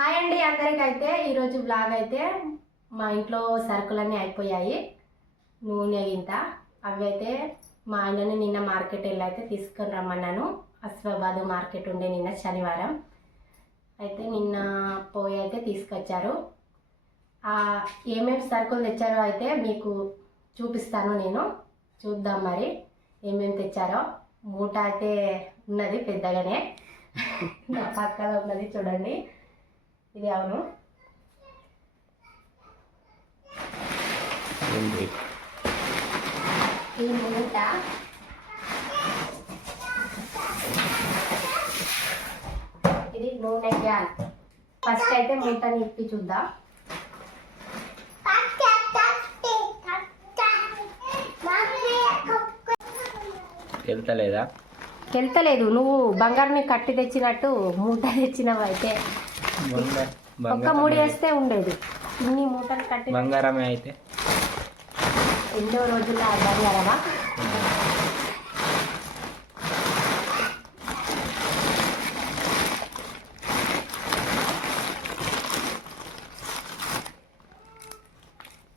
Hi అండి అందరికైతే ఈరోజు blog అయితే మా ఇంట్లో సరుకులన్నీ అయిపోయాయి. నూనె ఇంత అవి అయితే మా ఆయనని నిన్న మార్కెట్ వెళ్ళి అయితే తీసుకొని రమ్మన్నాను. అస్వాబాద్ మార్కెట్ ఉండే నిన్న శనివారం అయితే నిన్న పోయి అయితే తీసుకొచ్చారు. ఏమేమి సరుకులు తెచ్చారో అయితే మీకు చూపిస్తాను నేను. చూద్దాం మరి ఏమేమి తెచ్చారో. మూట అయితే ఉన్నది పెద్దగానే నా పక్కన ఉన్నది చూడండి. ఇది అవును ఈ మూట ఇది నూనె క్యాన్. ఫస్ట్ అయితే మూటని ఇప్పి చూద్దాం. వెళ్తలేదు. నువ్వు బంగారుని కట్టి తెచ్చినట్టు మూట తెచ్చినవి అయితే ఒక్క ముడి వేస్తే ఉండేది. ఇన్ని మూటలు కట్టి బంగారమే అయితే ఎన్నో రోజుల్లో బంగారమా.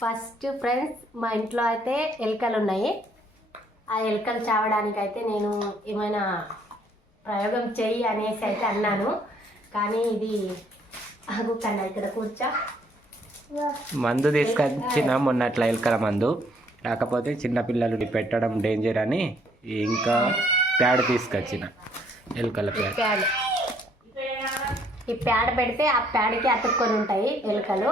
ఫస్ట్ ఫ్రెండ్స్ మా ఇంట్లో అయితే ఎలుకలు ఉన్నాయి. ఆ ఎలుకలు చావడానికి అయితే నేను ఏమైనా ప్రయోగం చెయ్యి అనేసి అయితే అన్నాను. కానీ ఇది ఆగు కన్నా ఇక్కడ కూర్చో. మందు తీసుకొచ్చిన మొన్న అట్లా ఎలుకల మందు, కాకపోతే చిన్నపిల్లలు పెట్టడం డేంజర్ అని ఇంకా ప్యాడ్ తీసుకొచ్చిన ఎలుకల ప్యాడ్. ఈ ప్యాడ్ పెడితే ఆ ప్యాడ్కి అతుక్కొని ఉంటాయి ఎలుకలు.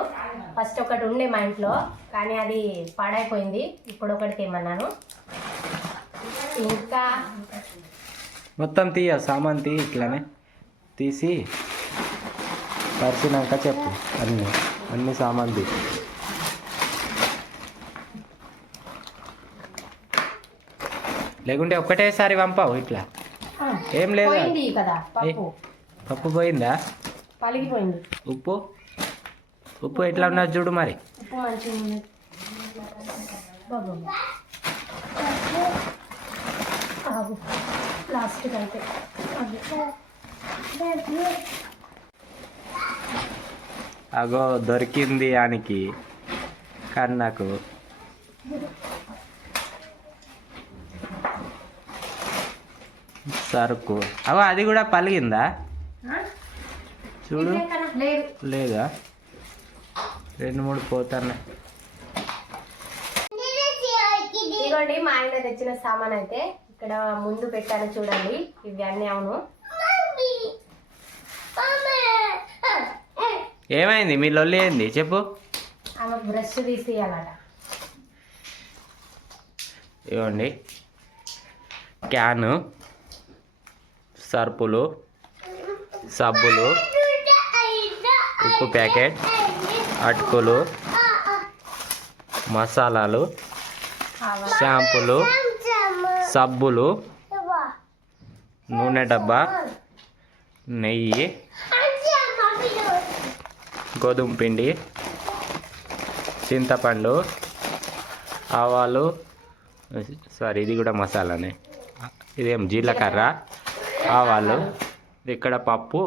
ఫస్ట్ ఒకటి ఉండే మా ఇంట్లో కానీ అది పాడైపోయింది. ఇప్పుడు ఒకటి తీయమన్నాను. ఇంకా మొత్తం తీయ సామాన్ తీ, ఇట్లానే తీసి పరిచినాక చెప్పు. అన్ని సామాన్ తీ. లేకుంటే ఒక్కటేసారి పంపావు ఇట్లా. ఏం లేదు కదా పప్పు పోయిందా? పలిగిపోయింది. ఉప్పు ఎట్లా ఉన్నది చూడు మరి. ఉప్పు మంచిగా ప్లాస్టిక్ అయితే అగో దొరికింది ఆనికి కన్నాకు. సరుకు అగో అది కూడా పలిగిందా చూడు. లేదా 2-3 పోతానే. ఇదిగోండి మా ఆయన తెచ్చిన సామాన్ అయితే ఇక్కడ ముందు పెట్టాను చూడండి. ఇవి అన్నీ అవును. ఏమైంది మీ లొల్లి ఏంది చెప్పు. ఆమె బ్రష్ తీసేయాలట. ఇవ్వండి క్యాను, సర్పులు, సబ్బులు, ఉప్పు ప్యాకెట్, అటుకులు, మసాలాలు, షాంపులు, సబ్బులు, నూనె డబ్బా, నెయ్యి, గోధుమ పిండి, చింతపండు, ఆవాలు, ఇది కూడా మసాలానే. ఇదేం జీలకర్ర, ఆవాలు, ఇక్కడ పప్పు,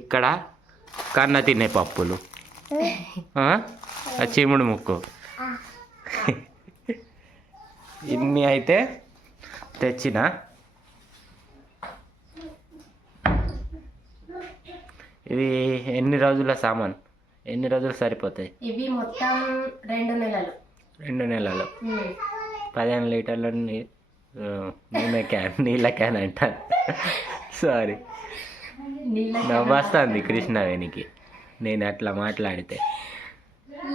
ఇక్కడ కన్న తినే పప్పులు, చీముడు ముక్కు. ఇన్ని అయితే తెచ్చిన. ఇది ఎన్ని రోజుల సామాన్? ఎన్ని రోజులు సరిపోతాయి? ఇవి మొత్తం 2 నెలలు. 2 నెలలు 15 లీటర్ల నూనె క్యాన్, నీళ్ళ క్యాన్ అంట. సారీ, నవ్వొస్తుంది కృష్ణవేణికి నేను అట్లా మాట్లాడితే.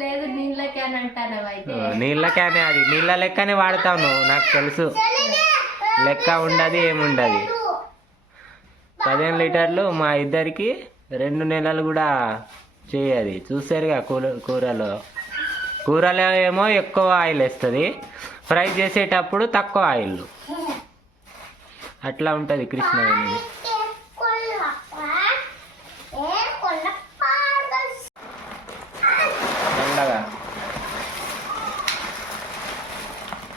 లేదు నీళ్ళ క్యాన్ అంటాను. నీళ్ళ క్యానే, అది నీళ్ళ లెక్కనే వాడతావు నువ్వు, నాకు తెలుసు. లెక్క ఉండదు ఏముండదు. 15 లీటర్లు మా ఇద్దరికి 2 నెలలు కూడా చేయది. చూసారుగా కూరలో ఏమో ఎక్కువ ఆయిల్ వేస్తుంది, ఫ్రై చేసేటప్పుడు తక్కువ ఆయిల్. అట్లా ఉంటుంది కృష్ణవేణి.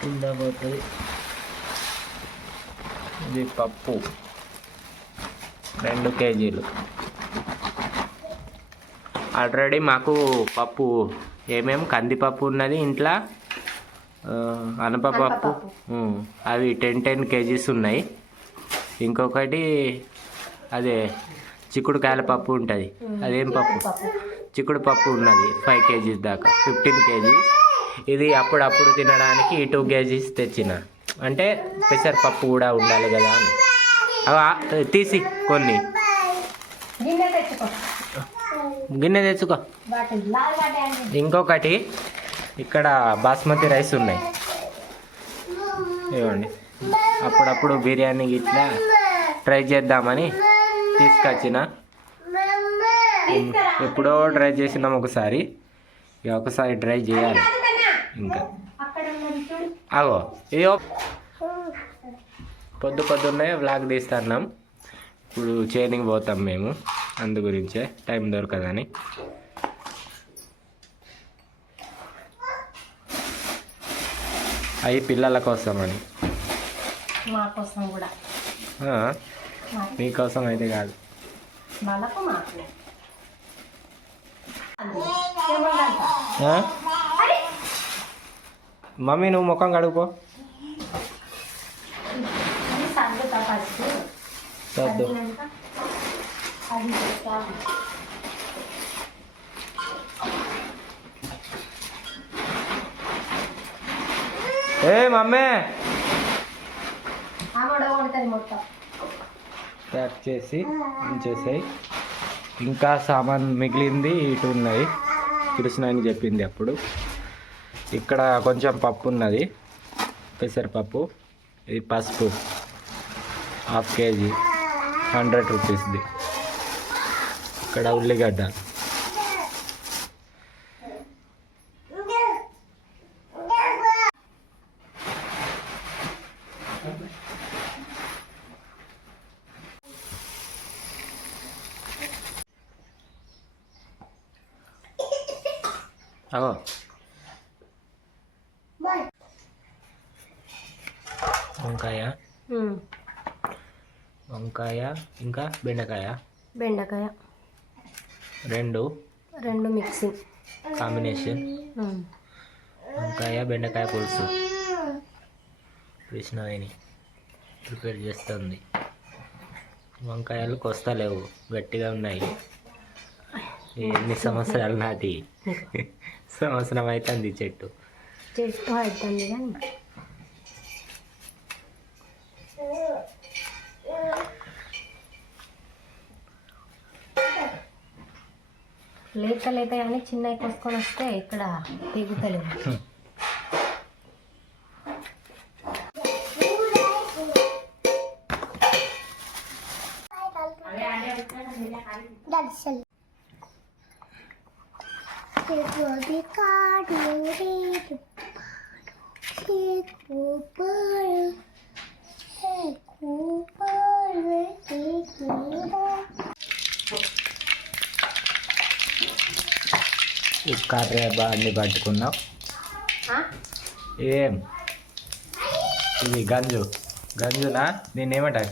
కింద పోతుంది. ఇది పప్పు 2 కేజీలు. ఆల్రెడీ మాకు పప్పు ఏమేమి కందిపప్పు ఉన్నది ఇంట్లో, అనపపప్పు అవి 10 kgs ఉన్నాయి. ఇంకొకటి అదే చిక్కుడుకాయల పప్పు ఉంటుంది, అదేం పప్పు, చిక్కుడు పప్పు ఉన్నది 5 kgs దాకా, 15 kgs. ఇది అప్పుడప్పుడు తినడానికి 2 kgs తెచ్చిన, అంటే పెసరపప్పు కూడా ఉండాలి కదా అని. అవి తీసి కొన్ని గిన్నె తెచ్చుకో. ఇంకొకటి ఇక్కడ బాస్మతి రైస్ ఉన్నాయి, ఇవ్వండి. అప్పుడప్పుడు బిర్యానీ ఇట్లా ట్రై చేద్దామని తీసుకొచ్చిన. ఎప్పుడో ట్రై చేసినాం ఒకసారి, ఇక ఒకసారి ట్రై చేయాలి. ఇంకా అగో ఇయో పొద్దున్నే వ్లాగ్ తీస్తున్నాం. ఇప్పుడు చేనికి పోతాం మేము, అందు గురించే టైం దొరకదని. అవి పిల్లల కోసం అని, మా కోసం కూడా. మీకోసం అయితే కాదు, వాళ్ళకు మాకు. మమ్మీ నువ్వు ముఖం కడుక్కో. సర్దు. ఏ మమ్మీ మొత్తం ప్యాక్ చేసి ఉంచేసాయి. ఇంకా సామాన్ మిగిలింది ఇటు ఉన్నది, కృష్ణ అని చెప్పింది అప్పుడు. ఇక్కడ కొంచెం పప్పు ఉన్నది, పెసరపప్పు. ఇది పసుపు 1/2 kg 100 రూపీస్ది. ఇక్కడ ఉల్లిగడ్డ, అగో వంకాయ ఇంకా బెండకాయ రెండు మిక్సింగ్ కాంబినేషన్. వంకాయ బెండకాయ పులుసు కృష్ణవేణి ప్రిపేర్ చేస్తుంది. వంకాయలు కొస్తలేవు, గట్టిగా ఉన్నాయి. ఎన్ని సంవత్సరాలు నాటి, సంవత్సరం అవుతుంది చెట్టు అవుతుంది. కానీ లేత కానీ చిన్నవి కోసుకొని వస్తే ఇక్కడ తెగుతలేవు. కర్రీ అన్ని పట్టుకున్నాం. ఏం ఇది గంజునా దీన్ని ఏమంటారు?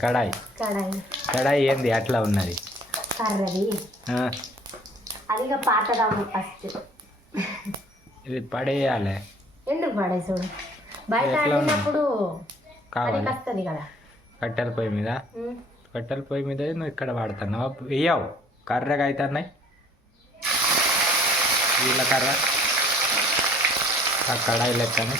కడాయి ఏంది అట్లా ఉన్నది? కర్రీ అది పాతదాము. ఫస్ట్ ఇది పడేయాలి. ఎందుకు పడే చూడు, బయట ఆడినప్పుడు కావాలి వస్తుంది కదా. కట్టెల పొయ్యి మీద నువ్వు ఇక్కడ వాడుతున్నావు. వేయవు కర్రగా అవుతున్నాయి వీళ్ళ కర్ర, ఆ కడాయి లెక్కనే.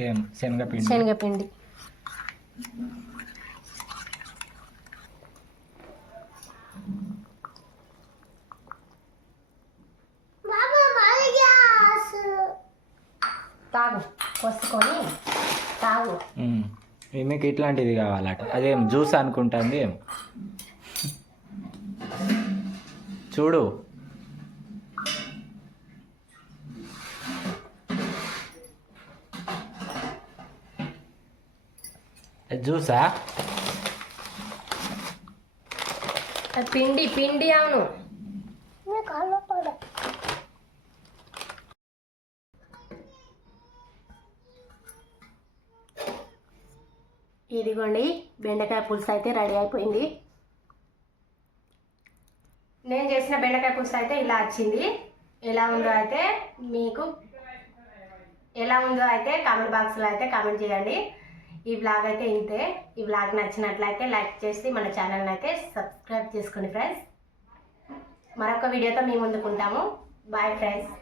ఇదేం శనగపిండి. శనగపిండి. తాగు, పోసుకొని తాగు. ఈమెకి ఇట్లాంటిది కావాలట. అదేం జ్యూస్ అనుకుంటుంది ఏం. చూడు జ్యూసా? పిండి పిండి. అవును. ఇదిగోండి బెండకాయ పులుసు అయితే రెడీ అయిపోయింది. నేను చేసిన బెండకాయ పులుసు అయితే ఇలా వచ్చింది. ఎలా ఉందో అయితే మీకు కామెంట్ బాక్స్లో అయితే కామెంట్ చేయండి. ఈ వ్లాగ్ అయితే ఇంతే. ఈ వ్లాగ్ నచ్చినట్లయితే లైక్ చేసి మన ఛానల్ని అయితే సబ్స్క్రైబ్ చేసుకోండి ఫ్రెండ్స్. మరొక వీడియోతో మీ ముందుకు ఉంటాము. Bye friends.